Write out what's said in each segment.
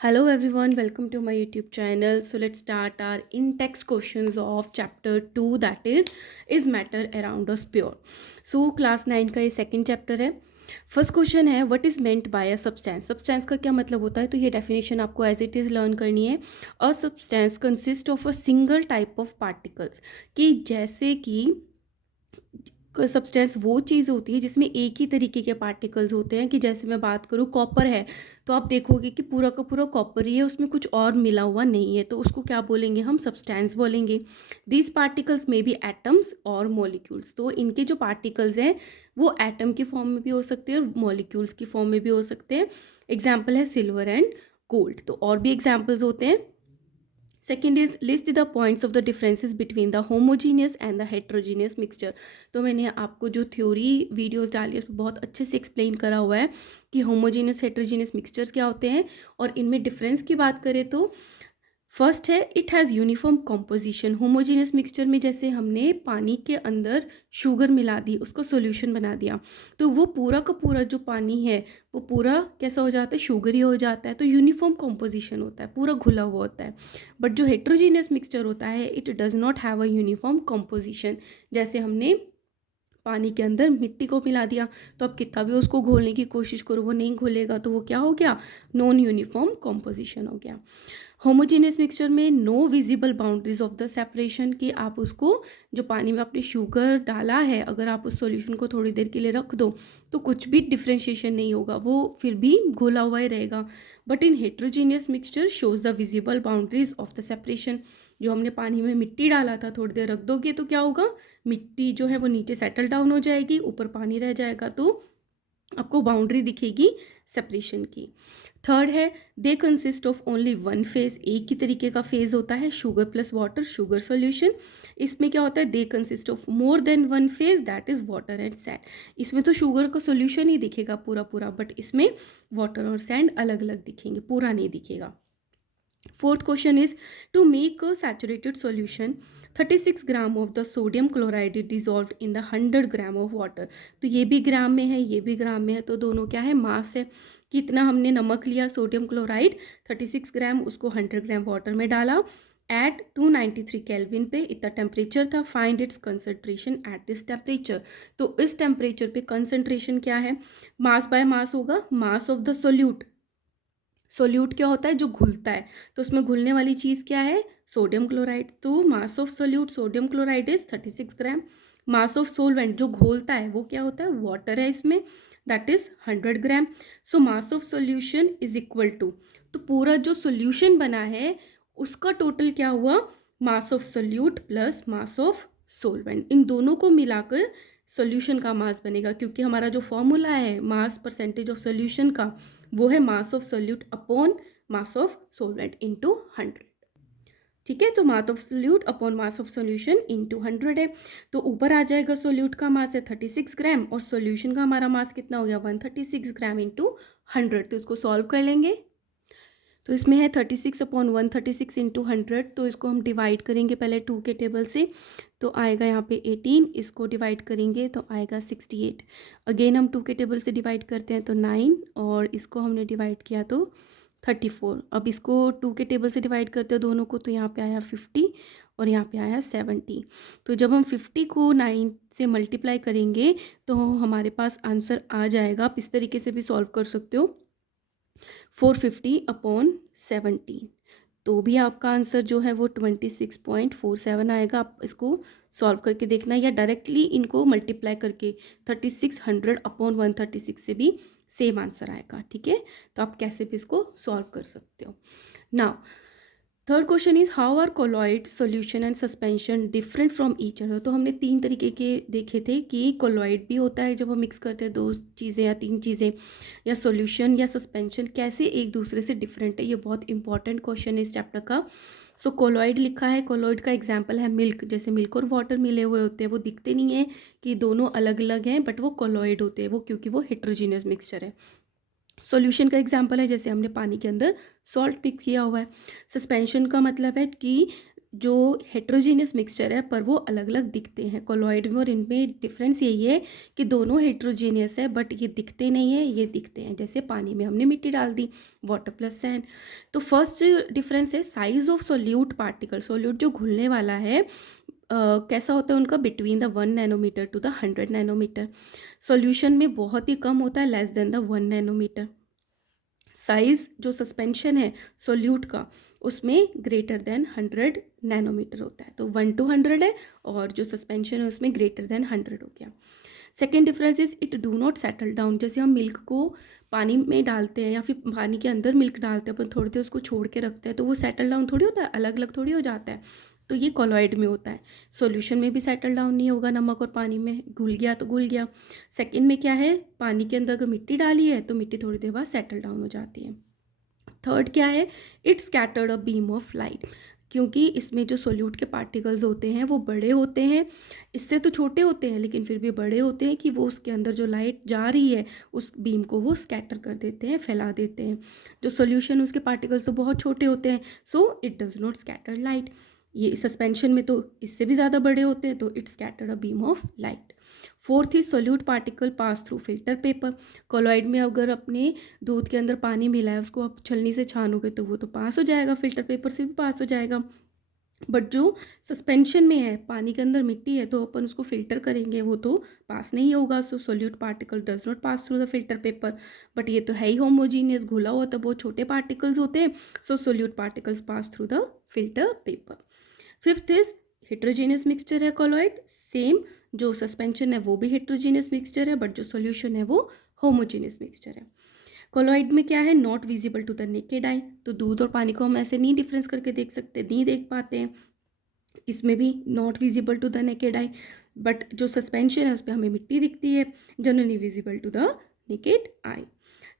Hello everyone, welcome to my YouTube channel. So let's start our in-text questions of chapter 2, that is matter around us pure. So class 9 का ये second chapter है. First question है what is meant by a substance. Substance का क्या मतलब होता है, तो ये डेफिनेशन आपको एज इट इज़ लर्न करनी है. A substance consist of a single type of particles, कि जैसे कि सब्सटेंस वो चीज़ होती है जिसमें एक ही तरीके के पार्टिकल्स होते हैं. कि जैसे मैं बात करूँ कॉपर है, तो आप देखोगे कि पूरा का पूरा कॉपर ही है, उसमें कुछ और मिला हुआ नहीं है, तो उसको क्या बोलेंगे, हम सब्सटेंस बोलेंगे. दीज पार्टिकल्स में बी एटम्स और मॉलिक्यूल्स. तो इनके जो पार्टिकल्स हैं वो एटम की फॉर्म में भी हो सकते हैं और मॉलिक्यूल्स की फॉर्म में भी हो सकते हैं. एग्जाम्पल है सिल्वर एंड गोल्ड. तो और भी एग्जाम्पल्स होते हैं. Second is list the points of the differences between the homogeneous and the heterogeneous mixture. तो मैंने आपको जो थ्योरी वीडियोस डाली है उसमें बहुत अच्छे से एक्सप्लेन करा हुआ है कि होमोजीनियस हेट्रोजीनियस मिक्सचर्स क्या होते हैं. और इनमें डिफरेंस की बात करें तो फर्स्ट है it has uniform composition. Homogeneous mixture में जैसे हमने पानी के अंदर शुगर मिला दी, उसको सॉल्यूशन बना दिया, तो वो पूरा का पूरा जो पानी है वो पूरा कैसा हो जाता है, शुगर ही हो जाता है. तो यूनिफॉर्म कॉम्पोजिशन होता है, पूरा घुला हुआ होता है. बट जो हेट्रोजीनियस मिक्सचर होता है it does not have a uniform composition. जैसे हमने पानी के अंदर मिट्टी को मिला दिया, तो अब कितना भी उसको घोलने की कोशिश करो वो नहीं घुलेगा, तो वो क्या हो गया, नॉन यूनिफॉर्म कॉम्पोजिशन हो गया. होमोजीनियस मिक्सचर में no visible boundaries of the separation, कि आप उसको जो पानी में आपने शुगर डाला है अगर आप उस सॉल्यूशन को थोड़ी देर के लिए रख दो तो कुछ भी डिफ्रेंशिएशन नहीं होगा, वो फिर भी घुला हुआ ही रहेगा. But in heterogeneous mixture shows the visible boundaries of the separation. जो हमने पानी में मिट्टी डाला था थोड़ी देर रख दोगे तो क्या होगा, मिट्टी जो है वो नीचे सेटल डाउन हो जाएगी, ऊपर पानी रह जाएगा, तो आपको बाउंड्री दिखेगी सेपरेशन की. थर्ड है they consist of only one phase. एक ही तरीके का फेज होता है, sugar plus water, sugar solution. इसमें क्या होता है, they consist of more than one phase, that is water and sand. इसमें तो शुगर का सॉल्यूशन ही दिखेगा पूरा पूरा, बट इसमें वाटर और सैंड अलग अलग दिखेंगे, पूरा नहीं दिखेगा. Fourth question is to make a saturated solution 36 gram of the sodium chloride is dissolve in the 100 gram of water. तो ये भी ग्राम में है, ये भी ग्राम में है, तो दोनों क्या है, मास है. कितना हमने नमक लिया सोडियम क्लोराइड 36 ग्राम, उसको 100 ग्राम वाटर में डाला एट 293 केल्विन पे, इतना टेम्परेचर था. Find its concentration at this temperature. तो इस टेम्परेचर पे कंसनट्रेशन क्या है, मास बाय मास होगा, mass of the solute. Solute क्या होता है, जो घुलता है, तो उसमें घुलने वाली चीज़ क्या है, सोडियम क्लोराइड. तो मास of solute sodium chloride is 36 gram. Mass of solvent जो घोलता है वो क्या होता है, वाटर है इसमें, that is 100 gram. So mass of solution is equal to, तो पूरा जो सोल्यूशन बना है उसका टोटल क्या हुआ, mass of solute plus mass of solvent. इन दोनों को मिलाकर सोल्यूशन का मास बनेगा, क्योंकि हमारा जो फॉर्मूला है मास परसेंटेज ऑफ सोल्यूशन का वो है मास of solute upon mass of solvent into 100. ठीक है, तो मास of solute upon mass of solution into 100 है. तो ऊपर आ जाएगा सोल्यूट का मास है 36 ग्राम और सोल्यूशन का हमारा मास कितना हो गया, 136 ग्राम इंटू 100. तो इसको सॉल्व कर लेंगे. तो इसमें है 36 अपॉन 136 इंटू 100, तो इसको हम डिवाइड करेंगे पहले 2 के टेबल से, तो आएगा यहाँ पे 18. इसको डिवाइड करेंगे तो आएगा 68. अगेन हम 2 के टेबल से डिवाइड करते हैं तो 9, और इसको हमने डिवाइड किया तो 34. अब इसको 2 के टेबल से डिवाइड करते हैं दोनों को, तो यहाँ पे आया 50 और यहाँ पे आया 70. तो जब हम 50 को 9 से मल्टीप्लाई करेंगे तो हमारे पास आंसर आ जाएगा. आप इस तरीके से भी सॉल्व कर सकते हो, 450 अपॉन 17. तो भी आपका आंसर जो है वो 26.47 आएगा. आप इसको सॉल्व करके देखना, या डायरेक्टली इनको मल्टीप्लाई करके 3600 अपॉन 136 से भी सेम आंसर आएगा. ठीक है, तो आप कैसे भी इसको सॉल्व कर सकते हो. Now third question is how are colloid solution and suspension different from each other. तो हमने 3 तरीके के देखे थे कि कोलॉइड भी होता है जब हम मिक्स करते हैं 2 चीज़ें या 3 चीज़ें, या सॉल्यूशन या सस्पेंशन कैसे एक दूसरे से डिफरेंट है. ये बहुत इंपॉर्टेंट क्वेश्चन है इस चैप्टर का. सो कोलॉइड लिखा है, कोलॉइड का एग्जाम्पल है मिल्क. जैसे मिल्क और वाटर मिले हुए होते हैं, वो दिखते नहीं है कि दोनों अलग अलग हैं, बट वो कोलॉइड होते हैं वो, क्योंकि वो हेट्रोजीनियस मिक्सचर है. सॉल्यूशन का एग्जाम्पल है जैसे हमने पानी के अंदर सॉल्ट मिक्स किया हुआ है. सस्पेंशन का मतलब है कि जो हेट्रोजीनियस मिक्सचर है पर वो अलग अलग दिखते हैं कोलॉइड में, और इनमें डिफरेंस यही है कि दोनों हेट्रोजीनियस है बट ये दिखते नहीं है, ये दिखते हैं। जैसे पानी में हमने मिट्टी डाल दी, वाटर प्लस सैंड। तो फर्स्ट डिफरेंस है size of solute particle. Solute जो घुलने वाला है कैसा होता है उनका, between the 1 nanometer to the 100 nanometer. Solution में बहुत ही कम होता है, less than the 1 nanometer. Size जो सस्पेंशन है सोल्यूट का उसमें ग्रेटर देन 100 नैनोमीटर होता है, तो 1 to 100 है, और जो सस्पेंशन है उसमें ग्रेटर देन 100 हो गया। Second difference is it do not settle down. जैसे हम मिल्क को पानी में डालते हैं या फिर पानी के अंदर मिल्क डालते हैं, अपन थोड़ी देर उसको छोड़ के रखते हैं, तो वो सेटल डाउन थोड़ी होता है, अलग अलग थोड़ी हो जाता है। तो ये कॉलॉइड में होता है। सॉल्यूशन में भी सेटल डाउन नहीं होगा, नमक और पानी में घुल गया तो घुल गया। सेकंड में क्या है, पानी के अंदर अगर मिट्टी डाली है तो मिट्टी थोड़ी देर बाद सेटल डाउन हो जाती है। थर्ड क्या है, it's scattered a beam of light. क्योंकि इसमें जो सोल्यूट के पार्टिकल्स होते हैं वो बड़े होते हैं, इससे तो छोटे होते हैं लेकिन फिर भी बड़े होते हैं, कि वो उसके अंदर जो लाइट जा रही है उस बीम को वो स्कैटर कर देते हैं, फैला देते हैं। जो सोल्यूशन उसके पार्टिकल्स तो बहुत छोटे होते हैं, so it does not scatter light. ये सस्पेंशन में तो इससे भी ज़्यादा बड़े होते हैं, तो it's scattered a beam of light. Fourth he solute particle pass through filter paper. Colloid में अगर अपने दूध के अंदर पानी मिला है, उसको आप छलनी से छानोगे तो वो तो पास हो जाएगा, फिल्टर पेपर से भी पास हो जाएगा। बट जो सस्पेंशन में है, पानी के अंदर मिट्टी है, तो अपन उसको फिल्टर करेंगे, वो तो पास नहीं होगा। So solute particle does not pass through the filter paper. But ये तो है ही होमोजीनियस, घुला हुआ, तो बहुत छोटे पार्टिकल्स होते हैं, so solute particles pass through the filter paper. Fifth is heterogeneous mixture है कोलॉइड, सेम जो सस्पेंशन है वो भी हेट्रोजीनियस मिक्सचर है, बट जो सॉल्यूशन है वो होमोजीनियस मिक्सचर है। कोलॉइड में क्या है, not visible to the naked eye. तो दूध और पानी को हम ऐसे नहीं डिफरेंस करके देख सकते, नहीं देख पाते हैं। इसमें भी not visible to the naked eye, but जो सस्पेंशन है उस पर हमें मिट्टी दिखती है, generally visible to the naked eye.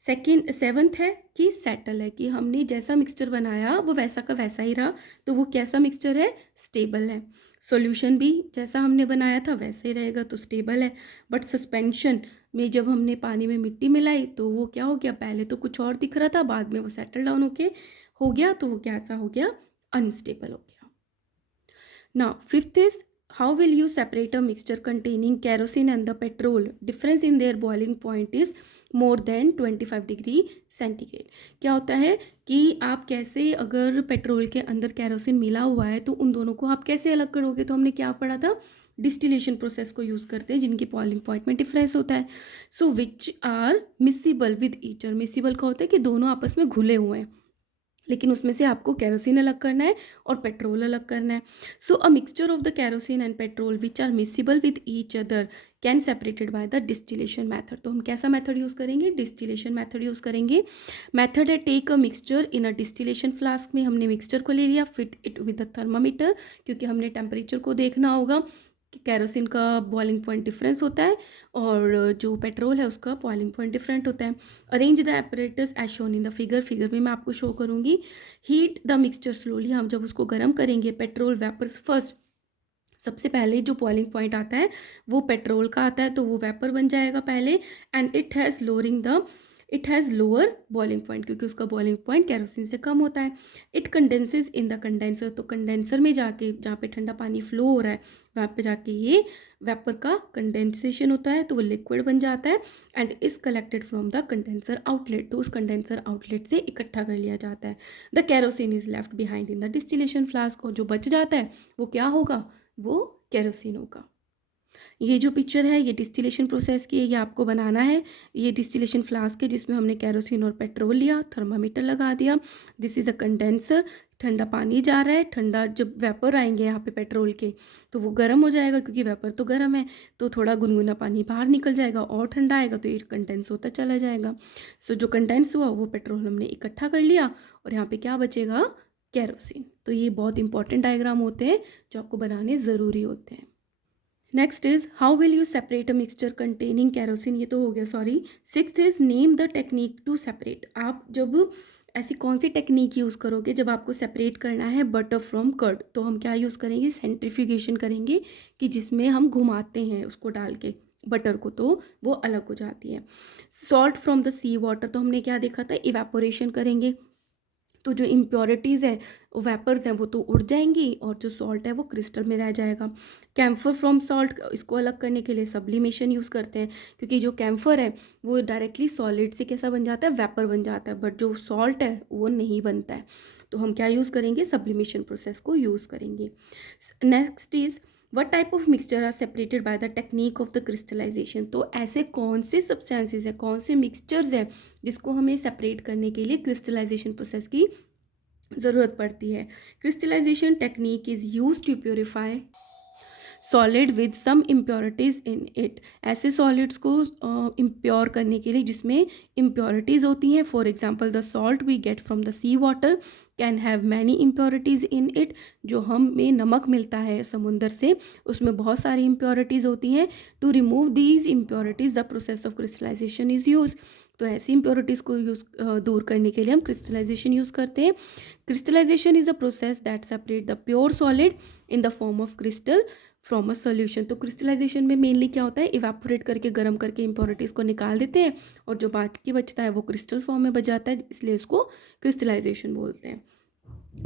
Seventh है कि सेटल है, कि हमने जैसा मिक्सचर बनाया वो वैसा का वैसा ही रहा, तो वो कैसा मिक्सचर है, स्टेबल है। सॉल्यूशन भी जैसा हमने बनाया था वैसे ही रहेगा, तो स्टेबल है। बट सस्पेंशन में जब हमने पानी में मिट्टी मिलाई तो वो क्या हो गया, पहले तो कुछ और दिख रहा था, बाद में वो सेटल डाउन हो गया, तो वो कैसा हो गया, अनस्टेबल हो गया। Now, fifth is how will you separate a mixture containing kerosene and the petrol? Difference in their boiling point is more than 25 degree centigrade. क्या होता है कि आप कैसे, अगर पेट्रोल के अंदर केरोसिन मिला हुआ है तो उन दोनों को आप कैसे अलग करोगे, तो हमने क्या पढ़ा था, डिस्टिलेशन प्रोसेस को यूज़ करते हैं, जिनकी बॉइलिंग पॉइंट में डिफरेंस होता है। So which are miscible with each other. Miscible का होता है कि दोनों आपस में घुले हुए हैं, लेकिन उसमें से आपको केरोसिन अलग करना है और पेट्रोल अलग करना है। So a mixture of the kerosene and petrol which are miscible with each other can separated by the distillation method. तो हम कैसा मेथड यूज़ करेंगे, डिस्टिलेशन मैथड यूज़ करेंगे। मेथड है take a mixture in a distillation flask में हमने mixture को ले लिया, fit it with the thermometer, क्योंकि हमने टेम्परेचर को देखना होगा कि केरोसिन का बॉइलिंग पॉइंट डिफरेंस होता है और जो पेट्रोल है उसका बॉइलिंग पॉइंट डिफरेंट होता है। Arrange the apparatus as shown in the figure में मैं आपको शो करूँगी। हीट द मिक्सचर स्लोली, हम जब उसको गर्म करेंगे, पेट्रोल वेपर्स फर्स्ट, सबसे पहले जो बॉइलिंग पॉइंट आता है वो पेट्रोल का आता है, तो वो वेपर बन जाएगा पहले, and it has lower boiling point, क्योंकि उसका बॉइलिंग पॉइंट केरोसिन से कम होता है। It condenses in the condenser, तो कंडेंसर में जाके, जहाँ पे ठंडा पानी फ्लो हो रहा है वहाँ पे जाके ये वेपर का कंडेंसेशन होता है, तो वो लिक्विड बन जाता है, and is collected from the condenser outlet, तो उस कंडेंसर आउटलेट से इकट्ठा कर लिया जाता है। The kerosene is left behind in the distillation flask, और जो बच जाता है वो क्या होगा, वो केरोसिन होगा। ये जो पिक्चर है ये डिस्टिलेशन प्रोसेस की है, ये आपको बनाना है। ये डिस्टिलेशन फ्लास्क है जिसमें हमने केरोसिन और पेट्रोल लिया, थर्मामीटर लगा दिया। दिस इज़ अ कंडेंसर, ठंडा पानी जा रहा है, ठंडा जब वेपर आएंगे यहाँ पे पेट्रोल के तो वो गर्म हो जाएगा, क्योंकि वेपर तो गर्म है, तो थोड़ा गुनगुना पानी बाहर निकल जाएगा और ठंडा आएगा, तो ये कंडेंस होता चला जाएगा। सो जो कंडेंस हुआ वो पेट्रोल हमने इकट्ठा कर लिया, और यहाँ पे क्या बचेगा, केरोसिन। तो ये बहुत इंपॉर्टेंट डायग्राम होते हैं जो आपको बनाने ज़रूरी होते हैं। Next is how will you separate a mixture containing kerosene, ये तो हो गया, sorry. Sixth is name the technique to separate. आप जब ऐसी कौन सी टेक्निक यूज़ करोगे जब आपको सेपरेट करना है बटर फ्रॉम कर्ड, तो हम क्या यूज़ करेंगे, सेंट्रीफ्यूगेशन करेंगे, कि जिसमें हम घुमाते हैं उसको डाल के बटर को, तो वो अलग हो जाती है। Salt from the sea water, तो हमने क्या देखा था, इवेपोरेशन करेंगे, तो जो इम्प्योरिटीज़ है, वेपर्स हैं, वो तो उड़ जाएंगी और जो सॉल्ट है वो क्रिस्टल में रह जाएगा। कैम्फर फ्रॉम सॉल्ट, इसको अलग करने के लिए सब्लिमेशन यूज़ करते हैं, क्योंकि जो कैम्फर है वो डायरेक्टली सॉलिड से कैसा बन जाता है, वेपर बन जाता है, बट जो सॉल्ट है वो नहीं बनता है। तो हम क्या यूज़ करेंगे, सब्लिमेशन प्रोसेस को यूज़ करेंगे। Next is what type of mixture are separated by the technique of the crystallization. तो ऐसे कौन से सब्सटेंसेज हैं, कौन से मिक्सचर्स हैं जिसको हमें सेपरेट करने के लिए क्रिस्टलाइजेशन प्रोसेस की ज़रूरत पड़ती है। Crystallization technique is use to purify solid with some impurities in it. ऐसे सॉलिड्स को इम्प्योर करने के लिए जिसमें इम्प्योरिटीज़ होती हैं, for example the salt we get from the sea water can have many impurities in it. जो हमें नमक मिलता है समुंदर से, उसमें बहुत सारी इम्प्योरिटीज़ होती हैं। To remove these impurities the process of crystallization is use. तो ऐसी इम्प्योरिटीज़ को दूर करने के लिए हम क्रिस्टलाइजेशन यूज़ करते हैं। Crystallization is a process that separate the pure solid in the form of crystal from a solution. तो क्रिस्टलाइजेशन में मेनली क्या होता है, इवेपोरेट करके गर्म करके इम्प्योरिटीज़ को निकाल देते हैं और जो बाकी बचता है वो क्रिस्टल फॉर्म में बच जाता है, इसलिए इसको क्रिस्टलाइजेशन बोलते हैं।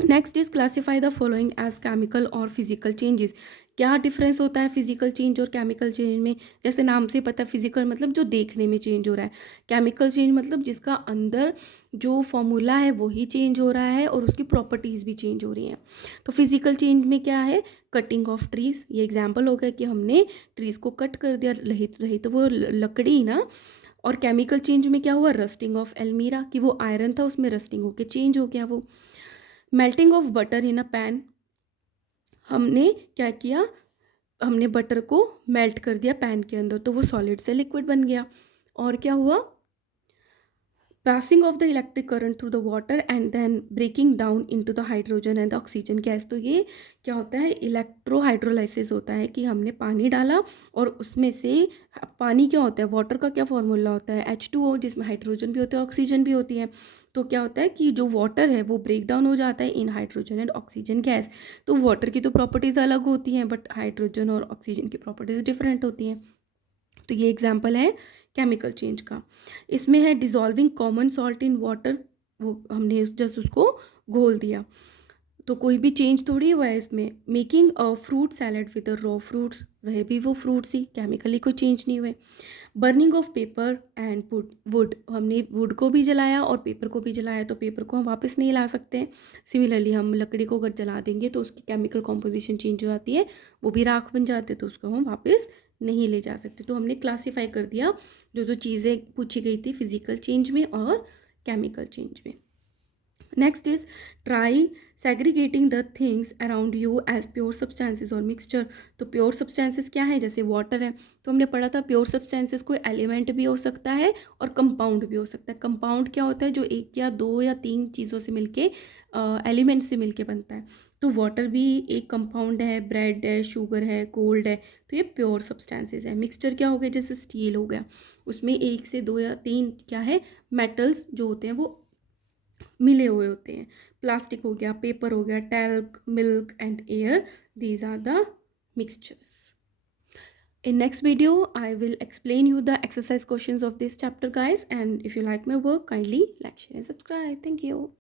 Next is classify the following as chemical और फिजिकल चेंजेस। क्या डिफरेंस होता है फिजिकल चेंज और केमिकल चेंज में? जैसे नाम से पता है, फिजिकल मतलब जो देखने में चेंज हो रहा है, केमिकल चेंज मतलब जिसका अंदर जो फॉर्मूला है वही चेंज हो रहा है और उसकी प्रॉपर्टीज़ भी चेंज हो रही हैं। तो फिजिकल चेंज में क्या है, कटिंग ऑफ ट्रीज, ये एग्जाम्पल हो गया कि हमने ट्रीज को कट कर दिया, रही रही तो वो लकड़ी ना। और केमिकल चेंज में क्या हुआ, रस्टिंग ऑफ एल्मीरा, कि वो आयरन था उसमें रस्टिंग होके चेंज हो गया वो। Melting of butter in a pan, हमने क्या किया, हमने बटर को मेल्ट कर दिया पैन के अंदर, तो वो सॉलिड से लिक्विड बन गया। और क्या हुआ, passing of the electric current through the water and then breaking down into the hydrogen and the oxygen gas। तो ये क्या होता है, इलेक्ट्रोहाइड्रोलाइसिस होता है कि हमने पानी डाला और उसमें से, पानी क्या होता है, वाटर का क्या फॉर्मूला होता है, H2O, जिसमें हाइड्रोजन भी होता है ऑक्सीजन भी होती है। तो क्या होता है कि जो वाटर है वो ब्रेक डाउन हो जाता है इन हाइड्रोजन एंड ऑक्सीजन गैस। तो वाटर की तो प्रॉपर्टीज़ अलग होती हैं, बट हाइड्रोजन और ऑक्सीजन की प्रॉपर्टीज़ डिफरेंट होती हैं। तो ये एग्जाम्पल है केमिकल चेंज का। इसमें है डिज़ोल्विंग कॉमन सॉल्ट इन वाटर, वो हमने जस्ट उसको घोल दिया, तो कोई भी चेंज थोड़ी हुआ है इसमें। Making a fruit salad with raw fruits, रहे भी वो फ्रूट्स ही, केमिकली कोई चेंज नहीं हुए। Burning of paper and would, हमने वुड को भी जलाया और पेपर को भी जलाया, तो पेपर को हम वापस नहीं ला सकते। सिमिलरली हम लकड़ी को अगर जला देंगे तो उसकी केमिकल कॉम्पोजिशन चेंज हो जाती है, वो भी राख बन जाते, तो उसको हम वापस नहीं ले जा सकते। तो हमने क्लासीफाई कर दिया जो जो चीज़ें पूछी गई थी फिजिकल चेंज में और केमिकल चेंज में। Next is try segregating the things around you as pure substances और मिक्सचर। तो प्योर सब्सटेंसेस क्या है, जैसे वाटर है, तो हमने पढ़ा था प्योर सब्सटेंसेस कोई एलिमेंट भी हो सकता है और कंपाउंड भी हो सकता है। कंपाउंड क्या होता है, जो एक या दो या तीन चीज़ों से मिलके, एलिमेंट से मिलके बनता है। तो वाटर भी एक कंपाउंड है, ब्रेड है, शुगर है, गोल्ड है, तो ये प्योर सब्सटेंसेस है। मिक्सचर क्या हो गया, जैसे स्टील हो गया, उसमें एक से दो या तीन क्या है, मेटल्स जो होते हैं वो मिले हुए होते हैं। प्लास्टिक हो गया, पेपर हो गया, talc, milk and air, these are the mixtures. In next video I will explain you the exercise questions of this chapter guys, and if you like my work kindly like, share and subscribe. Thank you.